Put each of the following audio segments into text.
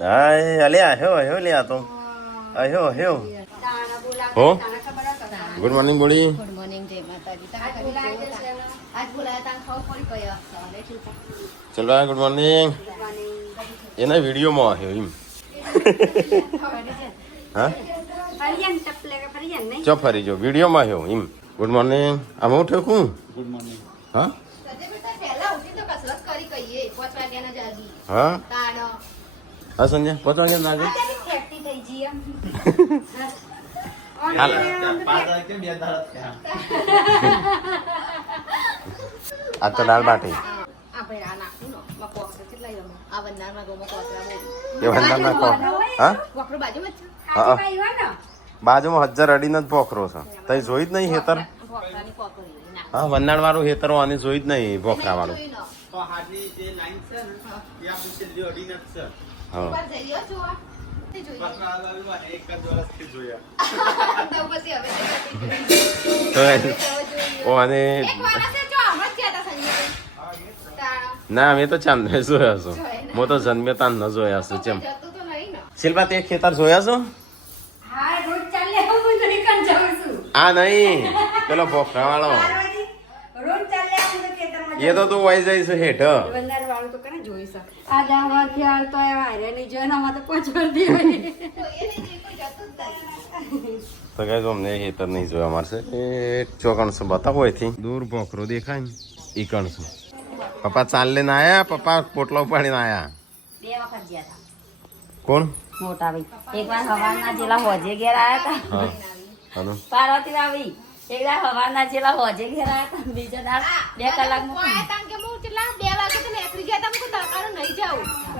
હાય અલે આવ્યો લે આ તો આવ્યો હો ગુડ મોર્નિંગ બોલી ગુડ મોર્નિંગ જય માતાજી આજ બોલાયા તા ખાવ પડી કયો ચલો ગુડ મોર્નિંગ એના વિડીયોમાં આવ્યો એમ હા ચો ફરી જો વિડીયોમાં આવ્યો એમ ગુડ મોર્નિંગ આમ ઉઠ્યો કું ગુડ મોર્નિંગ હા હા હા સંજય પહોંચવા ગયા લાગે હાલ આ તો દાળ બાટી એ વંદામાં કો હા હા બાજુમાં 1000 અડીને જ પોખરો છે તઈ જોઈ જ નહીં હેતર હા વંદાણ વાળું હેતરો આને જોઈ જ નહીં પોખરા વાળું ના મેં તો ચાંદ જોયા છો હું તો જન્મ્યો તાન ન જોયા છું ચેમ શિલ્પા તે ખેતર જોયા છો આ નહીં પેલો પોખરા વાળો એ તો તું વહી જઈશ હેઠ તો કઈ અમને હેતર નહીં જોવા મારશે એ ચોકણસો બતાવો એથી દૂર પોખરો દેખાય ને ઈ કણસો પપ્પા ચાલ લઈને આયા પપ્પા પોટલા ઉપાડીને આયા 2 વખત ગયા હતા કોણ મોટા ભાઈ એકવાર હવાના જેલા હોજે ઘેર આયા હતા હા પાર્વતી ભાભી એકવાર હવાના જેલા હોજે ઘેર આયા હતા બીજા દાડ 2 કલાકમાં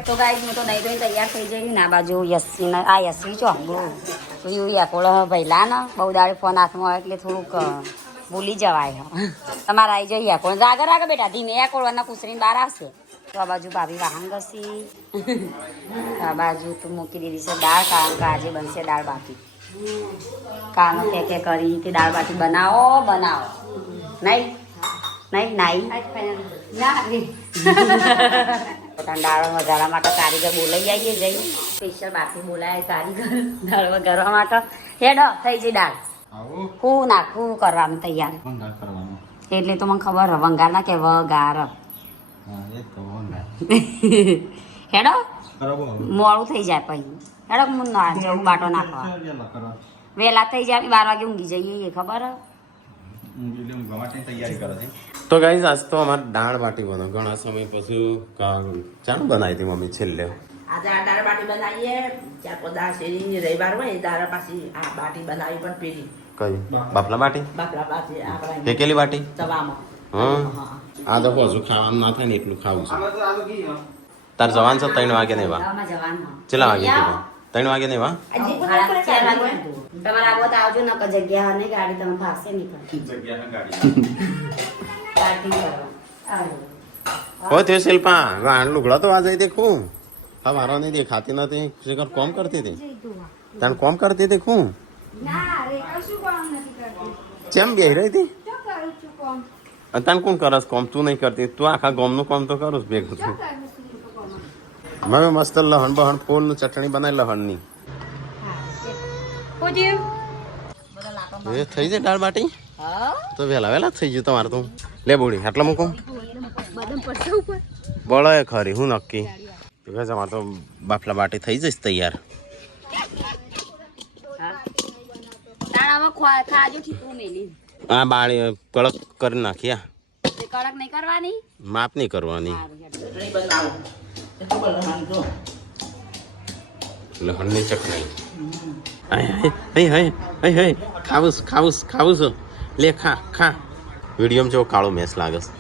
તો ગાઈસ હું તો નહીં ધોઈને તૈયાર થઈ જઈ ના બાજુ યસ્સી આ યસ્સી છો તો યાકોળ ભૈલા ને બહુ દાડે ફોન હાથમાં એટલે થોડુંક ભૂલી જવાય તમારે આવી જઈએ યાકોળ રાગ બેટા ધીમે યાકોળવાના કુસરીને બહાર આવશે તો આ બાજુ ભાભી વાહન ઘસી આ બાજુ તો મૂકી દીધી છે દાળ કારણ કે આજે બનશે દાળ બાટી કાનો કે કરી કે દાળ બાટી બનાવો નહીં દાળ વઘારવા માટે કારીગર બોલાઈ આવીએ જઈ સ્પેશિયલ બાટી બોલાય કારીગર દાળ વઘારવા માટે હેડો થઈ જઈ દાળ હું નાખું કરવાનું તૈયાર એટલે તો મને ખબર વંગાર ના કે વઘાર હેડો મોડું થઈ જાય પછી હેડો હું જવું બાટો નાખવા વેલા થઈ જાય 12 વાગે ઊંઘી જઈએ ખબર તો ગાઈસ આજ તો અમારે દાળ બાટી બનો ઘણા સમય પછી ચાનું બનાવી હતી મમ્મી છેલ્લે આજે આ દાળ બાટી બનાવીએ ત્યાં પદા શેરી રવિવાર હોય દાળ પાછી આ બાટી બનાવી પણ પેલી કઈ બાપલા બાટી બાટી આપણે ટેકેલી બાટી તવામાં હા આ તો હજુ ખાવાનું ના થાય ને એટલું ખાવું છે તાર જવાન છે 3 વાગે ને વા ચલા વાગે કીધું 3 વાગે ને વા તમારે આવો તો આવજો નકર જગ્યા નહીં ગાડી તમે ફાસે નહીં હો તે શિલ્પા વાણ લુગડા તો આ જઈ દેખું હા મારો નહીં દેખાતી નથી શિખર કોમ કરતી હતી તને કોમ કરતી હતી હું ચેમ બેહી રહી હતી તને કોણ કરસ કોમ તું નહીં કરતી તું આખા ગામનું કામ તો કરું ભેગું છું મેં મસ્ત લહણ બહણ ફૂલ ચટણી બનાવી લહણની એ થઈ જાય દાળ બાટી તો વહેલા થઈ ગયું તમારે તો લે બોડી આટલા મૂકું બળે ખરી હું નક્કી તમારે તો બાફલા બાટી થઈ જઈશ તૈયાર આ બાળી કડક કરી નાખી કડક નહીં કરવાની માપ નહીં કરવાની લહણની ચટણી ખાવું છું લે ખા વિડીયો જેવો કાળો મેસ લાગે છે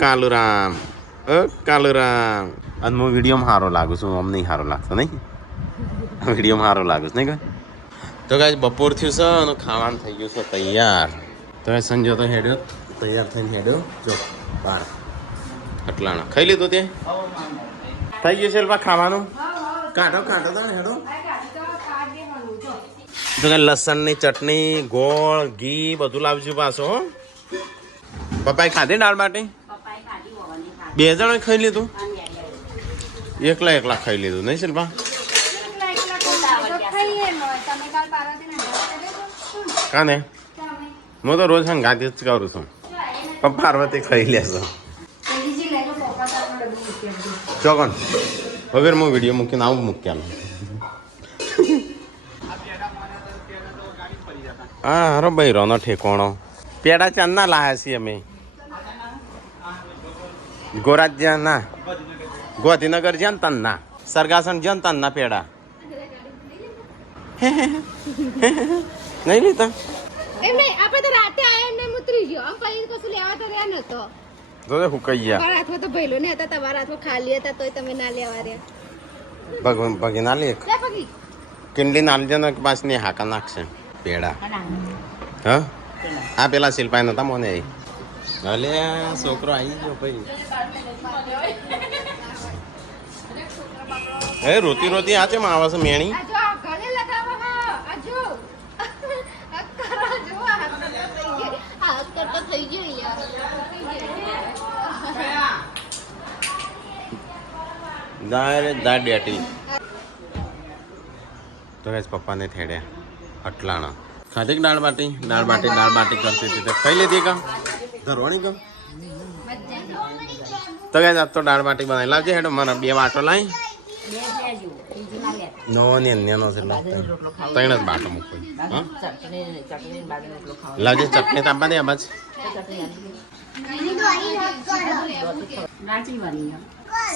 કાલુરામ અને હું વિડીયો સારો લાગુ છું આમ નહીં સારો લાગતો નહીં વિડીયો સારો લાગે છે નહીં તો કાંઈ બપોર થયું છે અને ખાવાનું થઈ ગયું છે તૈયાર તો સંજો તો હેડ્યો તૈયાર થઈને હેડ્યો જો બાર અટલાણા ખાઈ લીધું તે થઈ ગયું છે ખાવાનું કાઢો તો હેડો તો કે લસણની ચટણી ગોળ ઘી બધું લાવજો પાછો હો પપ્પાએ ખાધી દાળ બાટી બે જણા ખાઈ લીધું એકલા એકલા ખાઈ લીધું નહીં શિલ્પા કાને હું તો રોજ હંગાતી જ કરું છું પણ પાર્વતી ખાઈ લેશો ચોકન હવે હું વિડીયો મૂકીને આવું મૂક્યા હા હારો ભાઈ રોનો ઠેકોણો પેડા ચાંદના લાયા છીએ અમે ગોરાજ જ્યાં ના ગોધીનગર જ્યાં તન ના સરગાસણ જ્યાં તન ના પેડા નહીં લીધા એમ નહીં આપણે તો રાતે આયા એમને ઉતરી ગયો આમ પછી કશું લેવા તો રહ્યા નતો તો હુકાઈ ગયા મારા હાથમાં તો ભૈલો ને હતા તમારા હાથમાં ખાલી હતા તોય તમે ના લેવા રહ્યા ભગવાન ભગી ના લે લે પગી કિંડલી નાલજે ને પાસ ની હાકા નાખશે પેડા હા આ પેલા શિલ્પાઈ નતા મને અલે છોકરો આવી ગયો ભાઈ એ રોતી રોતી આ છે આવે છે મેણી આ જો ગળે લગાવો હા આ જો આ કરો જો આ તો થઈ ગઈ યાર દા ડેટી તો કઈ પપ્પાને થેડ્યા અટલાણા ખાધી કે દાળ બાટી કરતી હતી તો ખાઈ લીધી કા ધરવાણી કા તો કઈ આજ તો દાળ બાટી બનાવી લાવજે હેડો મને 2 વાટો લાવી નો ને નેનો છે ત્રણ જ બાટો મૂકો હા ચટણી બાજુ એટલો ખાવા લાવજે ચટણી તાપા દે બસ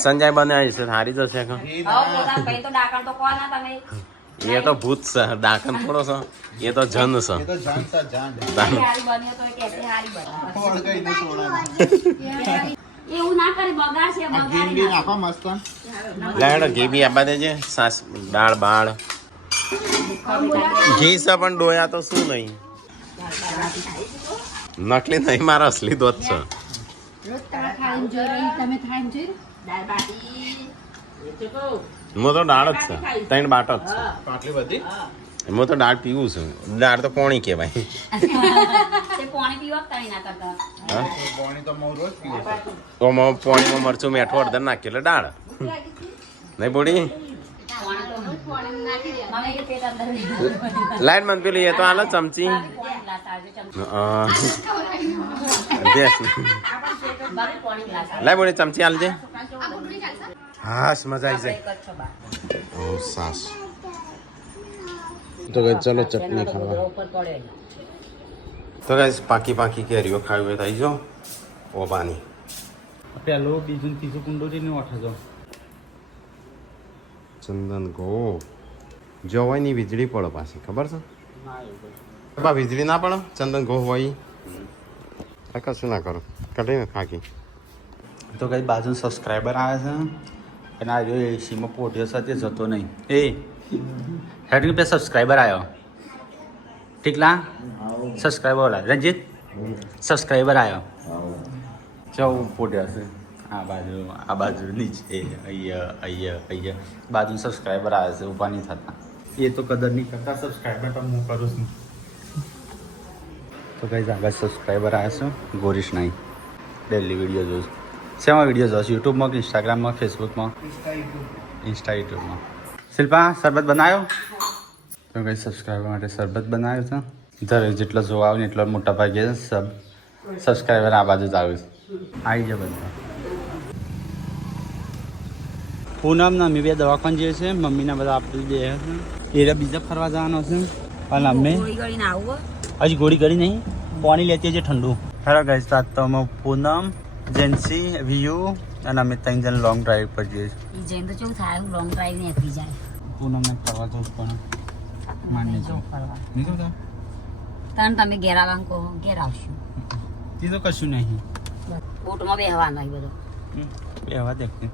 સંજય બનાવી છે હારી જશે કા એ તો ભૂત છે ડાકણ થોડો છે એ તો જન છે એવું ના કરે બગાડશે લાડો ઘી બી આપવા દેજે સાસ દાળ બાળ ઘી છે પણ ડોયા તો શું નહીં નકલી નહીં મારા અસલી દોત છે દાળ બાટી હું તો દાળ જ છે 3 બાટો જ છે આટલી બધી હું તો દાળ પીવું છું દાળ તો પોણી કહેવાય તે પાણી પીવા કઈ ના કરતા હા પાણી તો હું રોજ પીવું છું તો પોણીમાં મરચું મેઠું અડધર નાખી એટલે દાળ નહીં બોડી લાઈટ મને પેલી એ તો હાલ ચમચી લાઈ બોડી ચમચી હાલજે હાશ મજા આવી જાય ઓ સાસ તો ગઈ ચલો ચટણી ખાવા તો ગઈ પાકી કેરીઓ ખાવી હોય તો આવી જાઓ ઓબાની પેલો બીજું ત્રીજું કુંડોરી ઓઠા જાઓ ચંદન ગો જવાયની વીજળી પડે પાછી ખબર છે બા વીજળી ના પડે ચંદન ગો હોય કશું ના કરો કઢીને ખાકી તો કઈ બાજુ સબસ્ક્રાઈબર આવે છે અને આ જો એસીમાં પોટ્યો સાથે જતો નહીં એ હેડ पे सब्सक्राइबर आयो ठीक ला सब्सक्राइबर वाला रंजीत सब्सक्राइबर आयो चौ पोट्या से આ બાજુ નીચે અહીંયા બાજુ સબસ્ક્રાઈબર આવે છે ઊભા નહીં થતા એ તો કદર નહીં કરતા સબસ્ક્રાઈબર તો હું કરું છું તો કઈ આગળ સબસ્ક્રાઈબર આવે છે ગોરીશ નહીં ડેલી વિડીયો જોઉં શેમાં વિડીયો જોશ યુટ્યુબમાં કે ઇન્સ્ટાગ્રામમાં ફેસબુકમાં ઇન્સ્ટા યુટ્યુબમાં શિલ્પા શરબત બનાવ્યો તો કઈ સબસ્ક્રાઈબર માટે શરબત બનાવ્યો છે ધરે જેટલો જોવા આવે ને એટલો મોટા ભાગે સબસ્ક્રાઈબર આ બાજુ જ આવે છે આવી જાય બધા પૂનમ ને અમે બે દવાખાને જઈએ છીએ મમ્મીના બધા આપણે બે છે એ બીજા ફરવા જવાનો છે અને અમે હજી ગોળી કરી નહીં પાણી લેતી છે ઠંડુ હેલો ગાઈસ તો તો અમે પૂનમ જેન્સી વ્યુ અને અમે 3 જણ લોંગ ડ્રાઈવ પર જઈએ છીએ જેમ તો કેવું થાય લોંગ ડ્રાઈવ ને એકલી જાય પૂનમને ફરવા જવું પણ માન્ય છો નહીં તો તન તમે ઘેર આવવાનું કહો ઘેર આવશું તે તો કશું નહીં બોટમાં બેહવાનું હોય બધું એવા દેખતી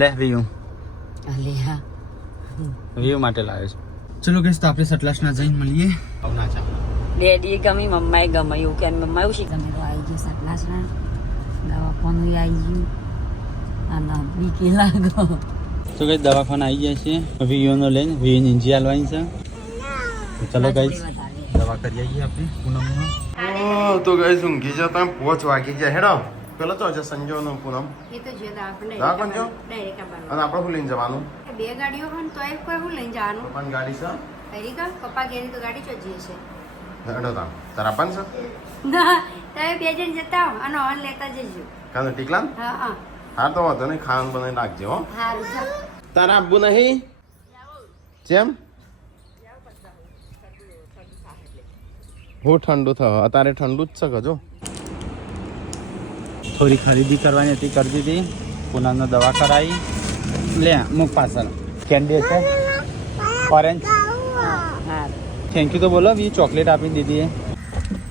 લે વ્યુ અલે હા વ્યુ માટે લાવ્યો છે ચલો ગાઈસ તો આપણે સટલાસના જઈને મળીએ આવના ચા ડેડી ગમી મમ્માએ ગમે એવું કે મમ્મા એવું શી ગમે તો આવી ગયું સટલાસના દવાખાનું આવી ગયું અને બીકી લાગો તો ગાઈસ દવાખાને આવી ગયા છે વ્યૂનો લઈને વ્યૂ ઇન્જી હાલવાની છે ચલો ગાઈસ દવા કરી આવીએ આપણે પૂનમમાં તો ગાઈસ ઊંઘી જતા 5 વાગી ગયા હેડો પેલો તો છે સંજો નો પૂનમ એ તો જે આપણે ના પણ જો ડાયરેક્ટ આવવાનું અને આપણે શું લઈને જવાનું બે ગાડીઓ હોય ને તો એક કોઈ હું લઈને જવાનું પણ ગાડી છે ખરી કા પપ્પા ઘેરી તો ગાડી ચોજીએ છે હેડો તા તારા પણ છે ના તમે બે જણ જતા હો અને ઓન લેતા જજો કાનો ટીકલા હા હા હા તો વાંધો નહીં ખાવાનું બનાવી રાખજે હો સારું ચાલ તારા આબુ નહીં જેમ હું ઠંડુ થયો અત્યારે ઠંડુ જ છે કજો થોડી ખરીદી કરવાની હતી કરી દીધી પૂનમનો દવા કરાવી લે મુક પાછળ કેન્ડી છે ઓરેન્જ થેન્ક યુ તો બોલો બી ચોકલેટ આપી દીધી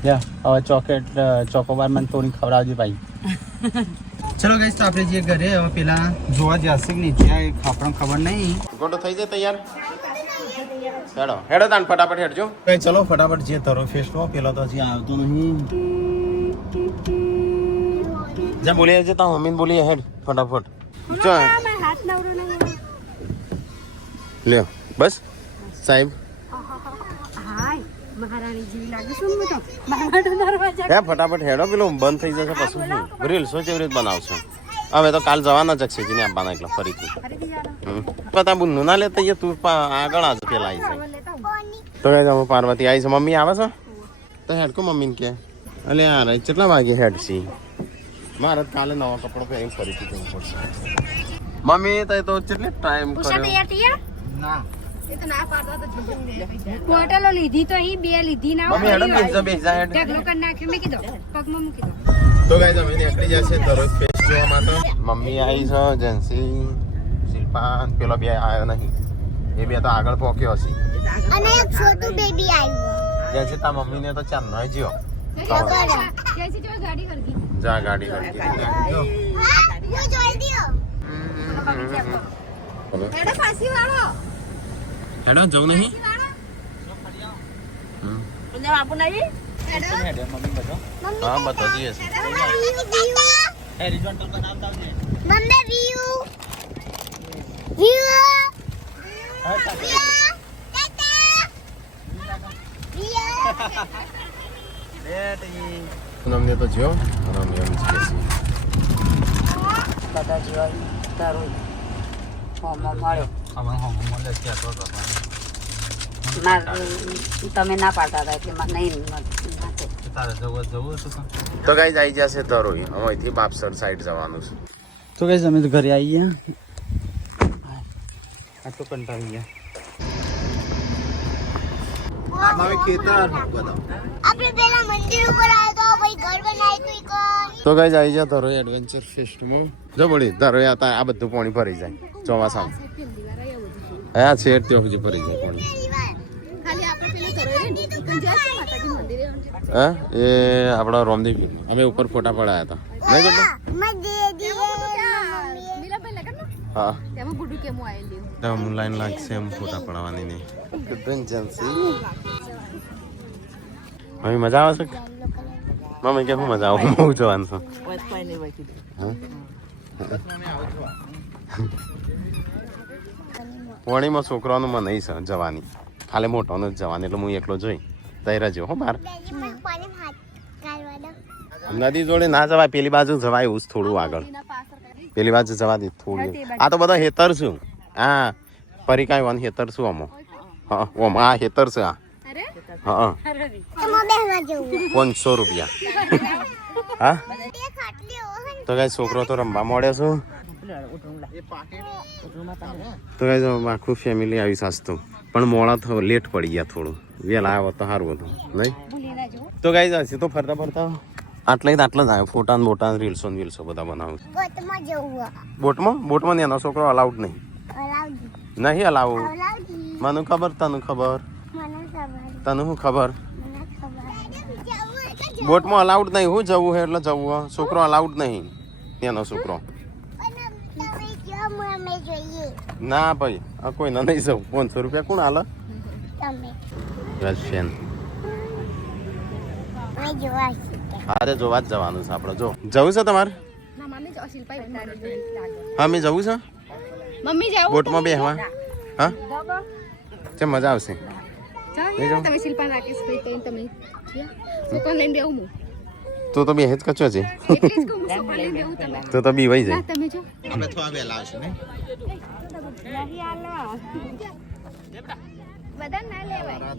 લે હવે ચોકલેટ ચોકોબાર મને થોડી ખવડાવજો ભાઈ ચલો ગાઈસ તો આપણે જે ઘરે હવે પેલા જોવા જશે કે નહીં જ્યાં આપણને ખબર નહીં ગોટો થઈ જાય તૈયાર હેડો હેડો તાન ફટાફટ હેડજો કઈ ચલો ફટાફટ જે તરો ફેસ્ટો પેલો તો હજી આવતો નહીં જા બોલી આજે તા મમ્મીને બોલી હેડ ફટાફટ ચો હાથ નવરો નહીં લ્યો બસ સાહેબ હાય મહારાણી જેવી લાગે છું હું તો મારા દરવાજા હે ફટાફટ હેડો પેલું બંધ થઈ જશે પછી શું રીલ્સો કેવી રીતે બનાવશો હવે તો કાલ જવાના જ છે જીને આપવાના એટલે ફરીથી ખરીદી જાણો પતા બુનનું ના લેતા એ તું આગળ આજ પેલા આવી જાય તો કઈ જાવ પાર્વતી આવી છે મમ્મી આવે છે તો હેડ કો મમ્મીને કે અલે યાર કેટલા વાગે હેડ છી મારે કાલે નવા કપડો પહેરીને ફરીથી જવું પડશે મમ્મી તો કેટલે ટાઈમ કર્યો ના એ તો ના પાડતા તો બોટલો લીધી તો અહીં બે લીધી ના મમ્મી હેડો બેસા હેડ ઢગલો કરી નાખ્યો મેં કીધું પગમાં મૂકી દો તો ગાઈસ અમે નીકળી જશે દરરોજ ફેસ જોવા માટે મમ્મી આવી છે જેન્સી શિલ્પા પેલો બે આવ્યો નહીં એ બે તો આગળ પહોંચ્યો હશે અને એક છોટું બેબી આવ્યું જેન્સી તા મમ્મીને તો ચાલ નય જ્યો જયસી જો ગાડી કરગી જા ગાડી કરી હું જોઈ દિયો એડે ફાસી વાળો હેડો જવું નહીં પુણ્ય બાપુ નહીં એડે મમ્મી બધો હા બધો જઈએ છે હોરિઝોન્ટલ બનાવતા આવજે મમ્મી વ્યૂ વ્યૂ અમને તો જ્યો અને અમે એમ જઈએ છીએ બધા જીવા તારું હોમો મળ્યો અમારે હોમ મળે છે તો તમે ના પાડતા હતા એટલે નહીં તારે જવું હતું તો ગાઈસ આવી જશે તરોઈ અહીંથી બાપસર સાઈડ જવાનું છે તો ગાઈસ અમે તો ઘરે આવી ગયા આ તો કંટાળી ગયા આમાં ખેતર બધા આપણે પેલા મંદિર ઉપર આવ્યો તો ભાઈ ઘર બનાવ્યું તું તો ગાઈસ આવી જા તરોઈ એડવેન્ચર ફેસ્ટમાં જો બોલી તરોઈ આ બધું પાણી ભરી જાય ચોમાસામાં હા છે ત્યાં સુધી ભરી જાય પાણી ખાલી આપણે પેલું કરો રે ને પણ જ્યાં છે માતાજી મંદિરે હા એ આપણા રોમદેવ અમે ઉપર ફોટા પડાયા હતા નહીં બેટા હા તેમાં ગુડુ કેમ આવેલું તો હું લાઈન લાગશે એમ ફોટા પડાવવાની નહીં મમ્મી મજા આવે છે મમ્મી કે શું મજા આવે હું જોવાનું છું કોઈ નહીં હોય કીધું હા પોણીમાં છોકરાનું મને નહીં છે જવાની ખાલી મોટોનું જ જવાની એટલે હું એકલો જોઈ તૈયાર જો હો બાર નદી જોડે ના જવાય પેલી બાજુ જવાય એવું જ થોડું આગળ પેલી બાજુ જવા દે થોડું આ તો બધા હેતર છું હા ફરી કાંઈ વન હેતર છું અમો હા ઓમ આ હેતર છે આ હા 500 રૂપિયા હા તો કઈ છોકરો તો રમવા મળ્યો છું તો કઈ આખું ફેમિલી આવી સાચતું પણ મોડા લેટ પડી ગયા થોડું વહેલા આવ્યો તો સારું હતું નહીં તો કઈ જશે તો ફરતા ફરતા આટલા જ આવ્યો ફોટા ને બોટા રીલ્સો ને વીલ્સો બધા બનાવું બોટમાં ને એનો છોકરો અલાઉડ નહીં નહીં અલાઉડ મને ખબર તને ખબર તને શું ખબર બોટમાં અલાઉડ નહીં હું જવું હે એટલે જવું છોકરો અલાઉડ નહીં એનો છોકરો ના ભાઈ આ કોઈને નહીં જવું 500 રૂપિયા કોણ હાલે રશિયન અરે જોવા જ જવાનું છે આપણે જો જવું છે તમારે હા મેં જવું છે મમ્મી જાવ બોટમાં બેહવા હા છે મજા આવશે તમે શિલ્પા રાકેશ ભાઈ તો તમે છોકરા લઈને બેવું હું તું તો બે જ કચો છે એટલે જ કહું સોફા લઈ દેવું તમે તું તો બીવાઈ જાય તમે જો આપણે થોડા વહેલા આવશે ને બધા ના લેવાય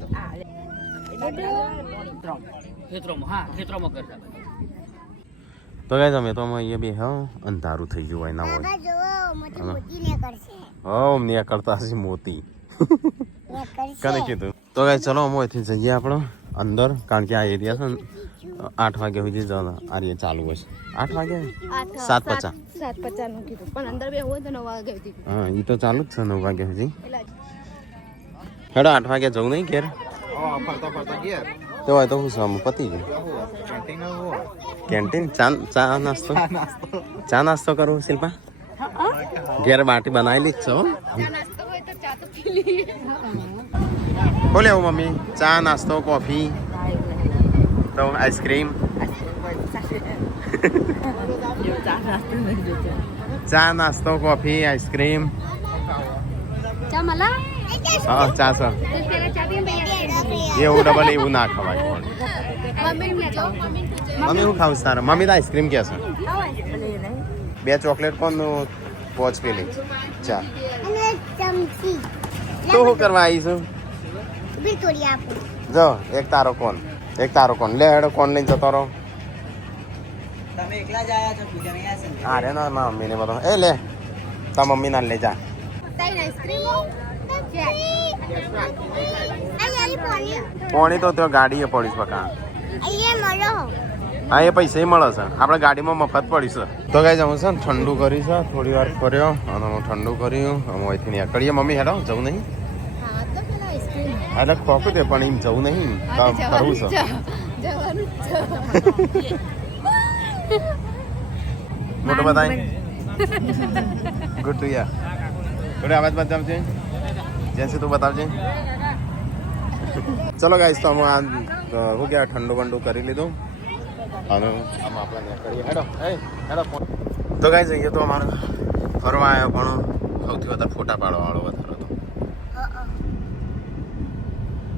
તો ગાઈસ અમે તો અહીંયા બે હા અંધારું થઈ ગયું હોય ના હોય હો ને કરતા હશે મોતી કને કીધું તો ગાઈસ ચલો અમે અહીંથી જઈએ આપણે અંદર કારણ કે આ એરિયા છે ને 8 વાગ્યા સુધી જવાનું આ રીતે ચાલુ હશે 8 વાગ્યા 7:50 7:50 નું કીધું પણ અંદર બે હોય તો 9 વાગે હતી હા એ તો ચાલુ જ છે 9 વાગ્યા સુધી હેડો 8 વાગ્યા જવું નહીં ઘેર ફરતા ગયા તો હોય તો હું સામું પતી ગયું કેન્ટીન ચા નાસ્તો કરું શિલ્પા ઘેર બાટી બનાવેલી જ છો નાસ્તો હોય તો ચા તો પી લઈએ બોલે હું મમ્મી ચા નાસ્તો કોફી તો આઈસ્ક્રીમ ચા નાસ્તો કોફી આઈસ્ક્રીમ ચા મલા હા ચા સર પેલા ચા પીને એવું ડબલ એવું ના ખવાય મમ્મી પૂછો મમ્મી હું ખાવું તારે મમ્મી તો આઈસ્ક્રીમ કે છે 2 ચોકલેટ કોણ પોચ પેલી ચા તો હું કરવા આવી છું જો એક તારો કોણ લે હેડો કોણ લઈને જતો રહો તમે એકલા જ આયા છો બીજા નહીં આયા હા રે ના મારા મમ્મીને બધો એ લે તા મમ્મી ના લે જા તાઈ આઈસ્ક્રીમ પોણી તો ત્યાં ગાડીએ પડીશ બકા હા એ પૈસા મળે છે આપણે ગાડીમાં મફત પડી છે તો ગાઈસ અમે છે ને ઠંડુ કરી છે થોડી વાર ફર્યો અને હું ઠંડુ કર્યું અમે અહીંથી નીકળીએ મમ્મી હેડો જવું નહીં હા તો પેલા આઈસ્ક્રીમ હા એટલે ખોખું તે પણ એમ જવું નહીં કામ કરવું છે જવાનું મોટો બતાય ગુડ ટુ યા થોડી આવાજ બતાવજે જેન્સી તું બતાવજે ચલો ગાઈસ તો અમે આ શું કહેવાય ઠંડુ બંડુ કરી લીધું અને આમ આપણે નીકળીએ હેડો હેડો તો ગાઈસ અહીંયા તો અમારે ફરવા આવ્યો પણ સૌથી વધારે ફોટા પાડવા વાળો વધારે હતો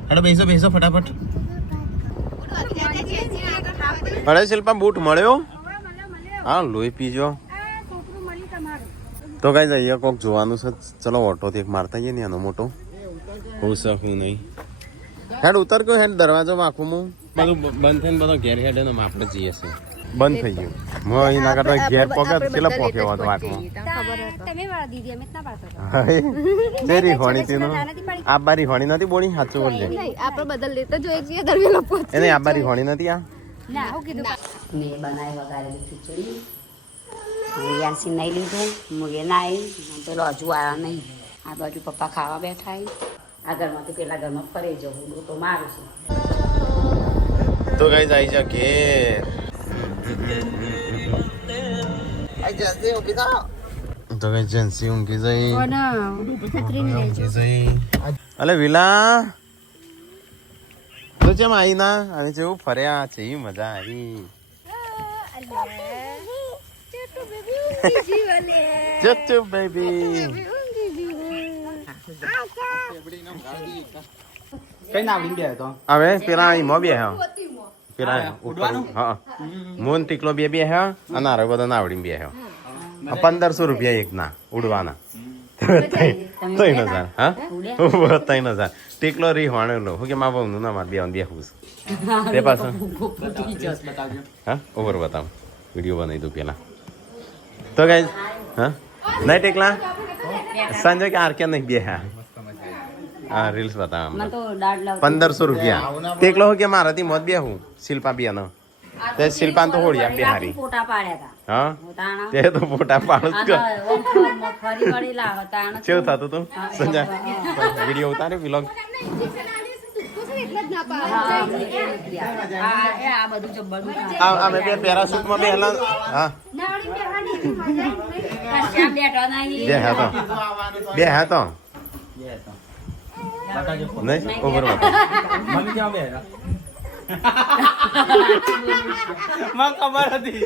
હેડો બેસો ફટાફટ અરે શિલ્પા બૂટ મળ્યો હા લોહી પીજો તો ગાઈસ અહીંયા કોક જોવાનું છે ચલો ઓટોથી એક મારતા જઈએ ને એનો મોટો બહુ સખ્યું નહીં હેડ ઉતર ગયો હેડ દરવાજો આખું હું બધું બંધ થઈને બધો ઘેર હેડ ને આપણે જઈએ છે બંધ થઈ ગયું હું અહીં ના કરતા ઘેર પગત કેટલા પોક્યો હતો વાટમાં તમે વાળા દીદી અમે ના પાડતા તેરી હોણી તેનો આ બારી હોણી નથી બોણી સાચું બોલજે નહીં આપણે બદલ લેતો જોઈએ છીએ દરવેલો પોત એને આ બારી હોણી નથી આ ના હું કીધું મેં બનાવી વગાડેલી ખીચડી યાસી નહીં લીધું મુગે ના આવી પેલો હજુ આવ્યા નહીં આ બાજુ પપ્પા ખાવા બેઠા આ ઘરમાંથી પેલા ઘરમાં ફરી જવું તો મારું છું તો ગાઈસ આવી જા ઘેર તો ગાઈસ જેન્સી ઊંઘી જઈ ઊંઘી જઈ અલે વિલા તો જેમ આવી ના અને જેવું ફર્યા છે એ મજા આવી ચચ્ચુ બેબી કઈ નાવડી ગયા તો હવે પેલા ઈમો બે હા પેલા ઉપર હા મોન ટીકલો બે હા અને આરો બધો નાવડી બે હા 1500 રૂપિયા એક ના ઉડવાના 3000 હા 3000 ટીકલો રી હોણેલો હું કે મા બહુ નું ના માર બે બેહું તે પાછો હા ઓવર બતાવ વિડીયો બનાવી દઉં પેલા તો ગાઈસ હા નહીં ટીકલા સંજય કે આર કે નહીં બે હા રીલ્સ બતાવ મને તો દાઢ લાવ 1500 રૂપિયા ટેકલો કે મારાથી મોત બે હું શિલ્પા બેનો તે શિલ્પાન તો હોડિયા બિહારી ફોટા પાડ્યા હા હતા તે તો ફોટા પાડું જ કર ફરી વળી લાવતા કેવું થતું તું સંજય વિડીયો ઉતાર્યો વ્લોગ આ બધું જબ્બરનું અમે બે પેરાશૂટમાં બે હલા હા બે હા તો નહીં ઓવર બતાવ મમ્મી ક્યાં બે મને ખબર હતી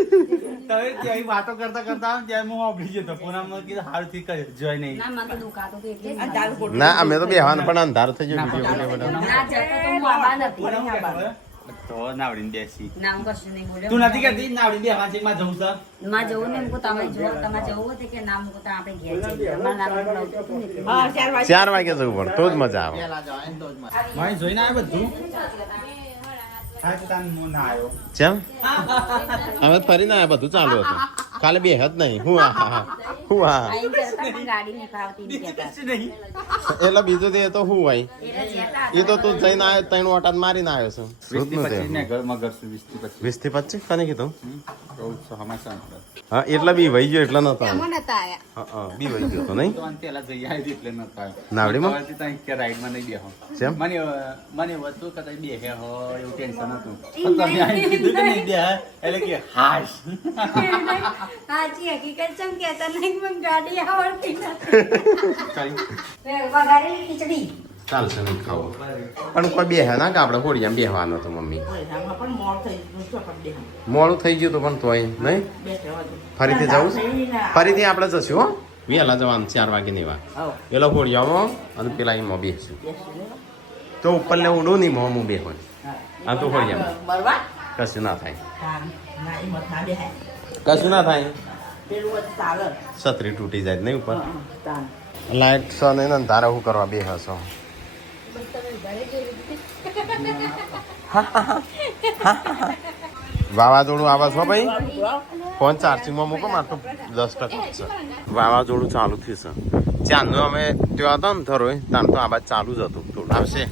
તમે ત્યાં વાતો કરતા ત્યાં હું આપડી જતો પૂનામાં કીધું સારું થી કઈ જોઈ નહીં ના મને તો દુખાતું હતું એટલે ના અમે તો બેહવાનું પણ અંધાર થઈ ગયો વિડીયો બનાવવાનો ના જતો તો હું આવા નથી તો નાવડીને બેસી નામ કશું નહીં બોલ્યો તું નથી કહેતી નાવડીને બેસવા છે માં જવું છે માં જવું ને મૂકો તમે જો તમારે જવું હોય તો કે નામ મૂકો તો આપણે ઘેર જઈએ અમારા નામ બોલાવતું હતું ને એટલે. હા 4 વાગે 4 વાગે જવું પડે તો જ મજા આવે મારી જોઈને આવે બધું હા તો તાન મો ના આવ્યો ચમ હવે ફરીને આયા બધું ચાલુ હતું કાલે બે જ નહીં હું આ આઈને જતા પણ ગાડી નહીં ફાવતી એમ કહેતા. એટલે બીજું તે તો હું ભાઈ એટલે જતા એ તો તું જઈને આવ્યો 3 ઓટાદ મારીને આવ્યો છું 20 થી 25 ને ઘરમાં ઘર 20 થી 20 25થી 25 કને કીધું 1400 હમાસા હા એટલે બી વહી ગયો એટલે નતો એમાં નતા આયા હા બી વહી ગયો તો નહીં તો અંતે એલા જઈ આવી એટલે ન થાય નાવડીમાં? હવે ત્યાં કે રાઈડમાં નહીં બેહો કેમ? મને હતું કે તઈ બેહે હો એવું ટેન્શન હતું પણ તમે આઈ કીધું કે નહીં બેહે એટલે કે હાશ સાચી હકીકત ચમ કહેતા નહીં મને ગાડી આવડતી નથી કઈ વઘારેલી ખીચડી ચાલશે નહીં ખાવું પણ કોઈ બેહે ના કે આપણે હોડિયામાં બેહવાનું હતું મમ્મી આમાં પણ મોડ થઈ ગયું છે પણ બે મોડું થઈ ગયું તો પણ તોય નહીં બેઠે વાગે ફરીથી જવું છે? ફરીથી આપણે જશું હો વહેલા જવાનું 4 વાગે ની વાત આવો પેલા હોડિયામાં અને પેલા એમાં બેસશું તો ઉપર ને ઉડું નહીં મોં બે હોય આ તો હોડિયામાં બરવા કશું ના થાય ના એ મત ના બેહાય કશું ના થાય પેલું જ ચાલે છત્રી તૂટી જાય નહીં ઉપર તાન લાઈટ છે નહીં ને તારે શું કરવા બે હશો વાવાઝોડું આવે છો ભાઈ ફોન ચાર્જિંગમાં મૂકો મારે તો 10% છે વાવાઝોડું ચાલુ થયું છે ચાંદનો અમે ત્યાં હતો ને ધરોય તાન તો આ બાદ ચાલુ જ હતું થોડું આવશે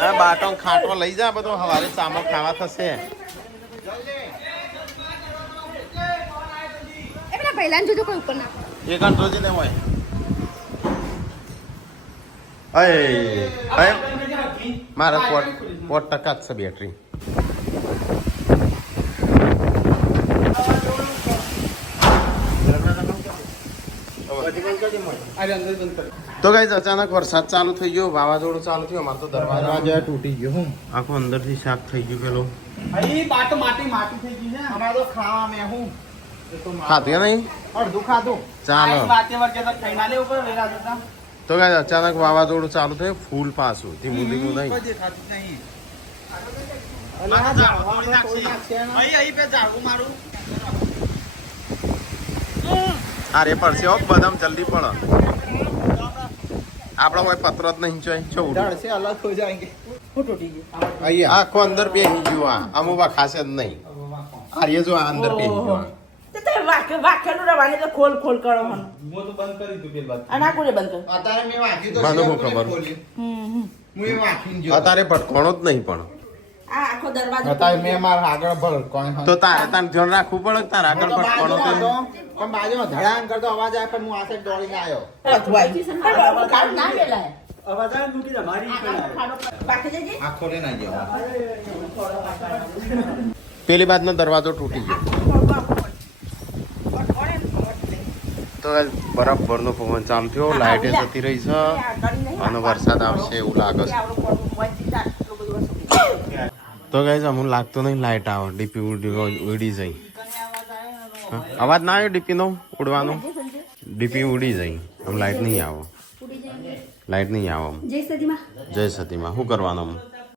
હા બાટો ખાટો લઈ જા બધો હવારે ચામલ ખાવા થશે એ પેલા પહેલા જોજો કોઈ ઉપર ના એ કંટ્રોલ છે ને હોય અય મારે 4% જ છે બેટરી તો ગાઈસ અચાનક વરસાદ ચાલુ થઈ ગયો વાવાઝોડું ચાલુ થયું અમારે તો દરવાજા તૂટી ગયો હું આખું અંદરથી શાક થઈ ગયું પેલું અહીં બાટો માટી થઈ ગઈ છે અમારે તો ખાવા મેં હું ખાધું નહીં અડધું ખાધું ચાલો વાતે વર્ગે તો ખાઈ ના લેવું પડે વેલા જતા તો ગાઈસ અચાનક વાવાઝોડું ચાલુ થયું ફૂલ પાછું ધીમું ધીમું નહીં કોઈ દેખાતું નહીં અહીં પે ઝાડવું મારું અરે પડશે હો બદામ જલ્દી પડે આપણો કોઈ પત્ર જ નહીં ચોય છો ઝાડ છે અલગ હો જાયંગે હું તૂટી ગયું અહીંયા આખો અંદર બેસી ગયું આ અમુક ખાશે જ નહીં આર્ય જો આ અંદર બેસી ગયું તો તે વાક્યનું રવાની તો ખોલ ખોલ કરો હન હું તો બંધ કરી દઉં પેલ બાદ અને આ કોને બંધ કર અત્યારે મેં વાંચ્યું તો મને છે, શું ખબર? ખોલ્યું. હું એ વાંચીને જોયો. અત્યારે ભટકોણો જ નહીં પણ આ આખો દરવાજો અત્યારે મેં મારા આગળ ભર કોણ તો તારે ધ્યાન રાખવું પડે કે તારે આગળ ભટકોણો તો પણ બાજુમાં ધડાંગ કરતો અવાજ આવે પણ હું આ સાઈડ દોડીને આવ્યો કાઢ ના મેલાય અવાજ આવે મૂકી દે મારી બાકી જજે આ ખોલે ના ગયો પેલી બાજનો દરવાજો તૂટી ગયો તો બરાબરનો પવન ચાલુ થયો લાઇટે જતી રહી છે અને વરસાદ આવશે એવું લાગે છે તો ગાઈઝ અમુક લાગતો નહીં લાઇટ આવે ડીપી ઉડી જાય હા? અવાજ ના આવ્યો ડીપીનો ઉડવાનો ડીપી ઉડી જાય આમ લાઇટ નહીં આવે લાઇટ નહીં આવે આમ. જય સતીમાં શું કરવાનું આમ